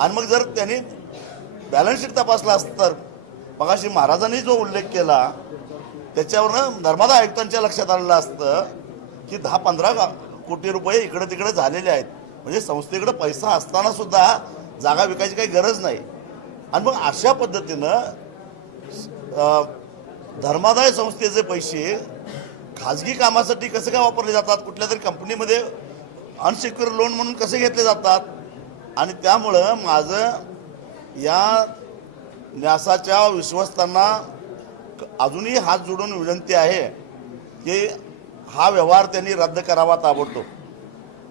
आणि मग जर त्यांनी बॅलन्स शीट तपासला असतं तर मगाशी महाराजांनी जो उल्लेख केला त्याच्यावरनं नर्मदा आयुक्तांच्या लक्षात आलेलं असतं की 10-15 कोटी रुपये इकडे तिकडे झालेले आहेत. म्हणजे संस्थेकडे पैसा असताना सुद्धा जागा विकायची काही गरज नाही. आणि मग अशा पद्धतीनं धर्मादाय संस्थेचे पैसे खाजगी कामासाठी कसे काय वापरले जातात, कुठल्या तरी कंपनीमध्ये अनसिक्युअर लोन म्हणून कसे घेतले जातात. आणि त्यामुळं माझं या न्यासाच्या विश्वस्तांना अजूनही हात जोडून विनंती आहे की हा व्यवहार त्यांनी रद्द करावा ताबडतोब.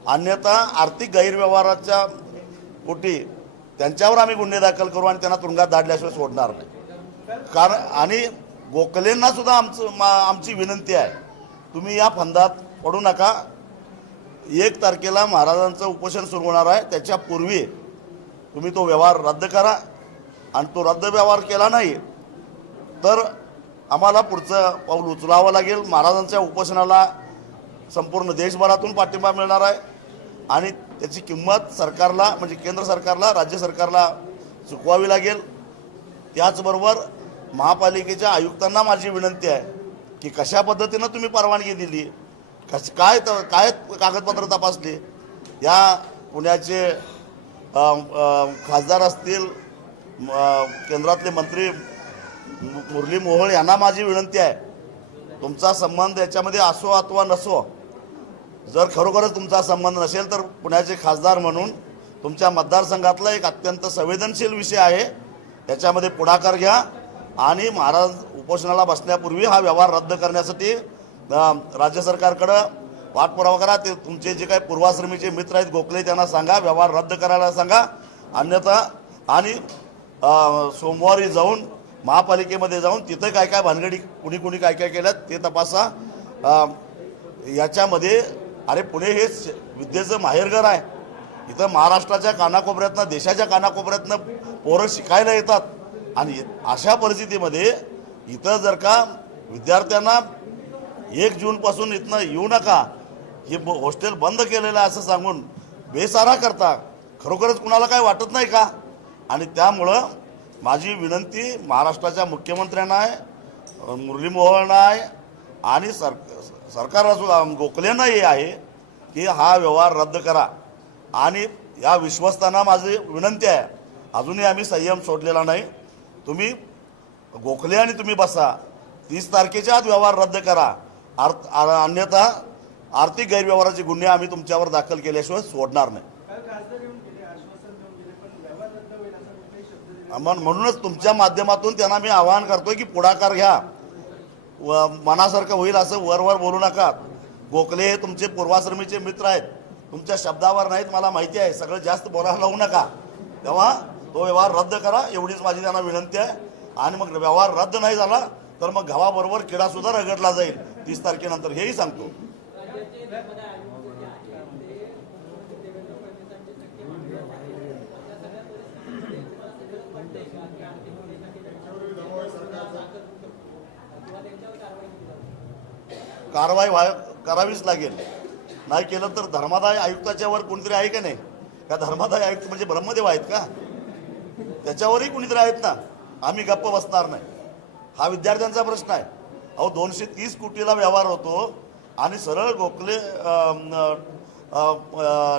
अन्यथा आर्थिक गैरव्यवहाराच्या पोटी त्यांच्यावर आम्ही गुन्हे दाखल करू आणि त्यांना तुरुंगात धाडल्याशिवाय सोडणार नाही. कारण आणि गोखलेंना सुद्धा आमची विनंती आहे, तुम्ही या फंदात पडू नका. 1 तारखेला महाराजांचं उपोषण सुरू होणार आहे, त्याच्यापूर्वी तुम्ही तो व्यवहार रद्द करा. आणि तो रद्द व्यवहार केला नाही तर आम्हाला पुढचं पाऊल उचलावं लागेल. महाराजांच्या उपोषणाला संपूर्ण देशभरातून पाठिंबा मिळणार आहे आणि त्याची किंमत सरकारला म्हणजे केंद्र सरकारला, राज्य सरकारला चुकवावी लागेल. त्याचबरोबर महापालिकेच्या आयुक्तांना माझी विनंती आहे की कशा पद्धतीनं तुम्ही परवानगी दिली, काय कागदपत्र तपासली. या पुण्याचे खासदार असतील, केंद्रातले मंत्री मुरली मोहोळ यांना माझी विनंती आहे, तुमचा संबंध याच्यामध्ये असो अथवा नसो, जर खरोखरच तुमचा संबंध नसेल तर पुण्याचे खासदार म्हणून तुमच्या मतदारसंघातला एक अत्यंत संवेदनशील विषय आहे, याच्यामध्ये पुढाकार घ्या आणि महाराज उपोषणाला बसण्यापूर्वी हा व्यवहार रद्द करण्यासाठी राज्य सरकारकडं पाठपुरावा करा. ते तुमचे जे काही पूर्वाश्रमीचे मित्र आहेत गोखले त्यांना सांगा व्यवहार रद्द करायला सांगा. अन्यथा आणि सोमवारी जाऊन महापालिकेमध्ये जाऊन तिथं काय काय भानगडी कुणी काय काय केल्यात ते तपासा. याच्यामध्ये अरे पुणे हे विद्येचं माहेरघर आहे. इथं महाराष्ट्राच्या कानाकोपऱ्यातनं, देशाच्या कानाकोपऱ्यातनं पोरं शिकायला येतात. आणि अशा परिस्थितीमध्ये इथं जर का विद्यार्थ्यांना 1 जूनपासून इथनं येऊ नका, हे हॉस्टेल बंद केलेलं आहे असं सांगून बेसारा करता, खरोखरच कुणाला काय वाटत नाही का? आणि त्यामुळं माझी विनंती महाराष्ट्राच्या मुख्यमंत्र्यांना आहे, मुरली मोहोळना आहे आणि सरकारला सुद्धा गोखलेंनाही आहे की हा व्यवहार रद्द करा. आणि या विश्वस्तांना माझी विनंती आहे, अजूनही आम्ही संयम सोडलेला नाही. तुम्ही गोखले आणि तुम्ही बसा, 30 तारखेच्या आत व्यवहार रद्द करा. अन्यथा आर्थिक गैरव्यवहाराचे गुन्हे आम्ही तुमच्यावर दाखल केल्याशिवाय सोडणार नाही. म्हणूनच तुमच्या माध्यमातून त्यांना मी आवाहन करतोय की पुढाकार घ्या, मनासारखं होईल असं वर बोलू नका. गोखले हे तुमचे पूर्वाश्रमीचे मित्र आहेत, तुमच्या शब्दावर नाहीत, मला माहिती आहे. सगळं जास्त बोलायला लावू नका. तेव्हा तो व्यवहार रद्द करा एवढीच माझी त्यांना विनंती आहे. आणि मग व्यवहार रद्द नाही झाला तर मग गव्हाबरोबर किडासुद्धा रगडला जाईल 30 तारखेनंतर, हेही सांगतो. कारवाई करावीच लागेल. नाही केलं तर धर्मादाय आयुक्ताच्या वर कोणतरी आहे का नाही? का धर्मादाय आयुक्त म्हणजे ब्रह्मदेव आहेत का? त्याच्यावरही कोणीतरी आहेत ना. आम्ही गप्प बसणार नाही. हा विद्यार्थ्यांचा प्रश्न आहे. अहो 230 कोटीला व्यवहार होतो आणि सरळ गोखले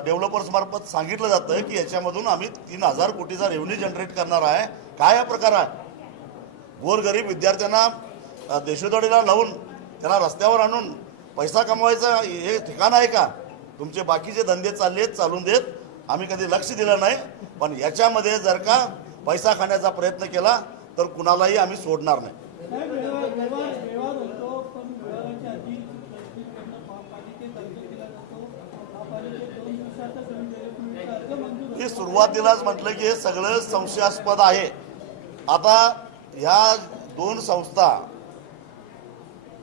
डेव्हलपर्स मार्फत सांगितलं जातं की याच्यामधून आम्ही 3000 कोटीचा रेव्हेन्यू जनरेट करणार आहे. काय हा प्रकार आहे? गोरगरीब विद्यार्थ्यांना देशोधडीला लावून त्यांना रस्त्यावर आणून पैसा कमवायचा हे ठिकाण आहे का? तुमचे बाकीचे धंदे चाललेत, चालून देत, आम्ही कधी लक्ष दिलं नाही. पण याच्यामध्ये जर का पैसा खाण्याचा प्रयत्न केला तर कुणालाही आम्ही सोडणार नाही. हे सुरुवातीलाच म्हटलं की हे सगळं संशयास्पद आहे. आता ह्या 2 संस्था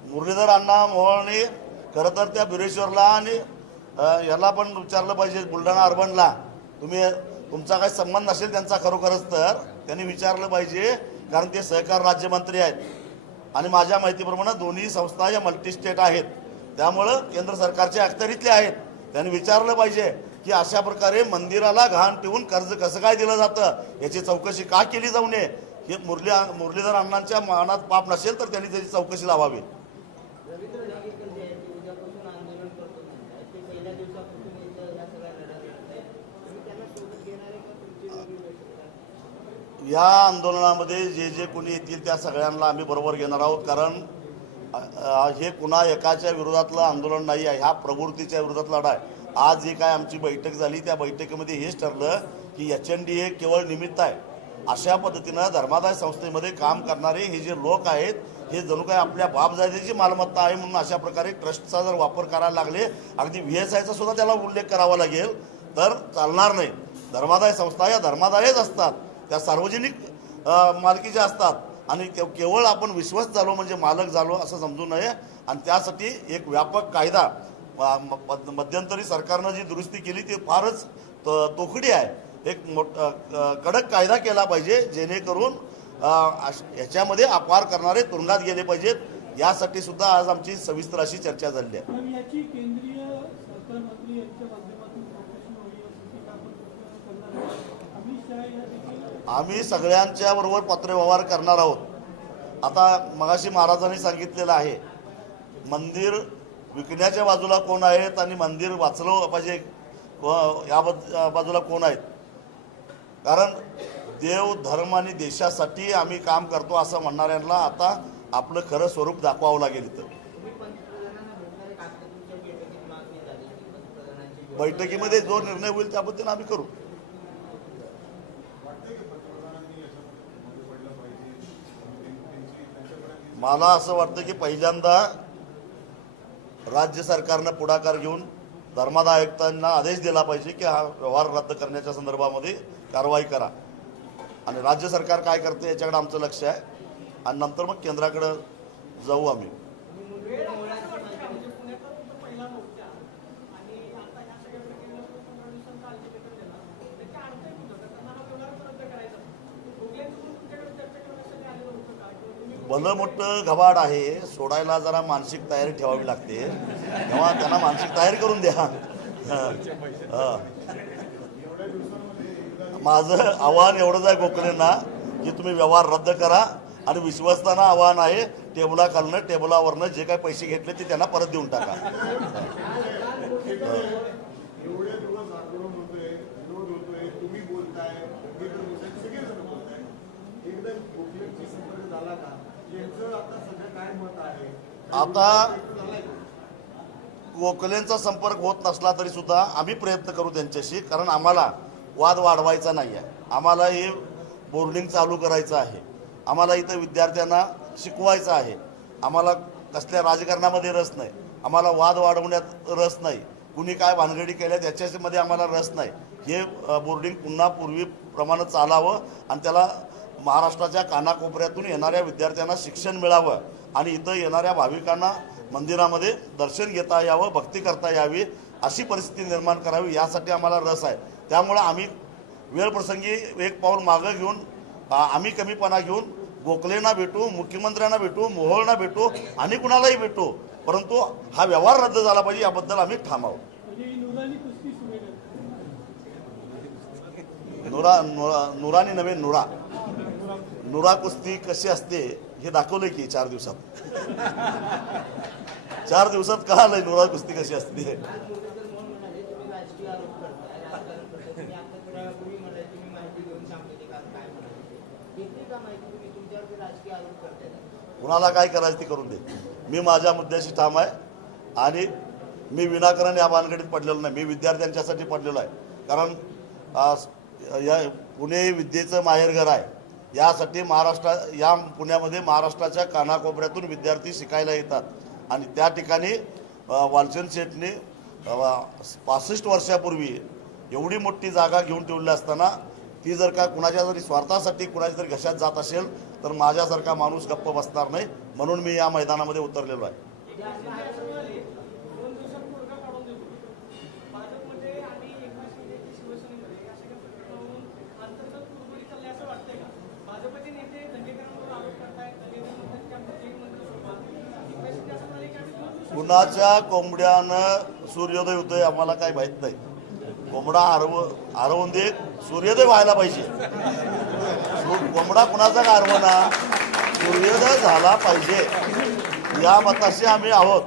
मुरलीधर अण्णा मोहोळने खरं तर त्या बिरेश्वरला आणि याला पण विचारलं पाहिजे, बुलढाणा अर्बनला, तुमचा काही संबंध नसेल त्यांचा खरोखरच तर त्यांनी विचारलं पाहिजे. कारण ते सहकार राज्यमंत्री आहेत आणि माझ्या माहितीप्रमाणे दोन्ही संस्था या मल्टी स्टेट आहेत, त्यामुळं केंद्र सरकारच्या अखत्यारीतल्या आहेत. त्यांनी विचारलं पाहिजे की अशा प्रकारे मंदिराला घाण ठेवून कर्ज कसं काय दिलं जातं याची चौकशी का केली जाऊ नये, हे मुरलीधर अण्णांच्या मनात पाप नसेल तर त्यांनी त्याची चौकशी लावावी. या आंदोलनामध्ये जे जे कोणी येतील त्या सगळ्यांना आम्ही बरोबर घेणार आहोत. कारण हे कुणा एकाच्या विरोधातलं आंदोलन नाही आहे, ह्या प्रवृत्तीच्या विरोधात लढा आहे. आज जी काय आमची बैठक झाली त्या बैठकीमध्ये हेच ठरलं की HND हे केवळ निमित्त आहे. अशा पद्धतीनं धर्मादाय संस्थेमध्ये काम करणारे हे जे लोक आहेत हे जणू काय आपल्या बापजातीची मालमत्ता आहे म्हणून अशा प्रकारे ट्रस्टचा जर वापर करायला लागले, अगदी VSIचा सुद्धा त्याला उल्लेख करावा लागेल तर चालणार नाही. धर्मादाय संस्था या धर्मादायच असतात, त्या सार्वजनिक मालकीच्या असतात आणि केवळ आपण विश्वास झालो म्हणजे मालक झालो असं समजू नये. आणि त्यासाठी एक व्यापक कायदा मध्यंतरी सरकारनं जी दुरुस्ती केली ती फारच तोकडी आहे. एक कडक कायदा केला पाहिजे जेणेकरून याच्यामध्ये अपहार करणारे तुरुंगात गेले पाहिजेत. यासाठी सुद्धा आज आमची सविस्तर अशी चर्चा झाली आहे. आम्ही सगळ्यांच्या बरोबर पत्रव्यवहार करणार आहोत. आता मगाशी महाराजांनी सांगितलेलं आहे, मंदिर विकण्याच्या बाजूला कोण आहेत आणि मंदिर वाचलं पाहिजे या बाजूला कोण आहेत. कारण देव धर्म आणि देशासाठी आम्ही काम करतो असं म्हणणाऱ्यांना आता आपलं खरं स्वरूप दाखवावं लागेल. इथं बैठकीमध्ये जो निर्णय होईल त्याबद्दल आम्ही करू. मला असं वाटतं की पहिल्यांदा राज्य सरकारनं पुढाकार घेऊन धर्मादाय आयुक्तांना आदेश दिला पाहिजे की हा व्यवहार रद्द करण्याच्या संदर्भामध्ये कारवाई करा. आणि राज्य सरकार काय करते याच्याकडे आमचं लक्ष आहे आणि नंतर मग केंद्राकडे जाऊ आम्ही. भलं मोठं घबाड आहे, सोडायला जरा मानसिक तयारी ठेवावी लागते, तेव्हा त्यांना मानसिक तयारी करून द्या. माझं आव्हान एवढंच आहे गोखलेंना की तुम्ही व्यवहार रद्द करा आणि विश्वस्तांना आव्हान आहे टेबलाखालनं टेबलावरनं जे काही पैसे घेतले ते त्यांना परत देऊन टाका. आता गोखलेंचा संपर्क होत नसला तरी सुद्धा आम्ही प्रयत्न करू त्यांच्याशी, कारण आम्हाला वाद वाढवायचा नाही आहे. आम्हाला हे बोर्डिंग चालू करायचं आहे, आम्हाला इथं विद्यार्थ्यांना शिकवायचं आहे. आम्हाला कसल्या राजकारणामध्ये रस नाही, आम्हाला वाद वाढवण्यात रस नाही, कुणी काय भानगडी केल्या त्याच्यामध्ये आम्हाला रस नाही. हे बोर्डिंग पुन्हा पूर्वीप्रमाणे चालावं आणि त्याला महाराष्ट्राच्या कानाकोपऱ्यातून येणाऱ्या विद्यार्थ्यांना शिक्षण मिळावं आणि इथं येणाऱ्या भाविकांना मंदिरामध्ये दर्शन घेता यावं, भक्ती करता यावी, अशी परिस्थिती निर्माण करावी यासाठी आम्हाला रस आहे. त्यामुळं आम्ही वेळप्रसंगी एक पाऊल मागं घेऊन आम्ही कमीपणा घेऊन गोखलेंना भेटू, मुख्यमंत्र्यांना भेटू, मोहोळना भेटू आणि कुणालाही भेटू, परंतु हा व्यवहार रद्द झाला पाहिजे याबद्दल आम्ही ठाम आहोत. नुरानी नव्हे नुरा कुस्ती कशी असते हे दाखवलंय की 4 दिवसात. 4 दिवसात कळालंय नुरा कुस्ती कशी असते. कुणाला काय करायचं ते करून दे. मी माझ्या मुद्द्याशी ठाम आहे आणि मी विनाकारण या भानगडीत पडलेलो नाही. मी विद्यार्थ्यांच्यासाठी पडलेलो आहे. कारण या पुणे विद्येचं माहेरघर आहे. यासाठी या पुण्यामध्ये महाराष्ट्राच्या कानाकोपऱ्यातून विद्यार्थी शिकायला येतात आणि त्या ठिकाणी वालचंद शेठने 65 वर्षापूर्वी एवढी मोठी जागा घेऊन ठेवली असताना ती जर का कुणाच्या जरी स्वार्थासाठी कुणाच्या तरी घशात जात असेल तर माझ्यासारखा माणूस गप्प बसणार नाही. म्हणून मी या मैदानामध्ये उतरलेलो आहे. कुणाच्या कोंबड्यानं सूर्योदय होतोय आम्हाला काही माहित नाही. कोंबडा हरवून दे, सूर्योदय व्हायला पाहिजे. कोंबडा कुणाचा का हरवना, सूर्योदय झाला पाहिजे या मताशी आम्ही आहोत.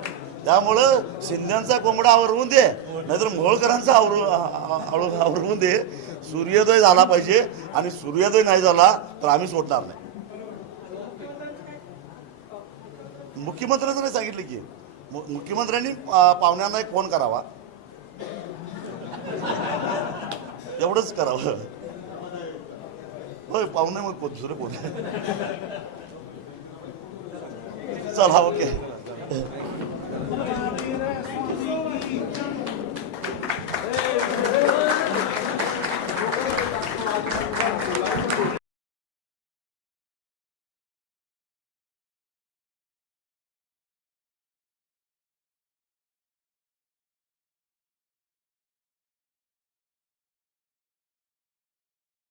त्यामुळं शिंद्यांचा कोंबडा हरवून दे, नाहीतर मोहोळकरांचा हरवून दे. सूर्योदय झाला पाहिजे, आणि सूर्योदय नाही झाला तर आम्ही सोडणार नाही. मुख्यमंत्र्यांनी सांगितले की मुख्यमंत्र्यांनी पाहुण्यांना एक फोन करावा, एवढंच करावं. होय, पाहुणे मग दुसरं कोण. चला, ओके.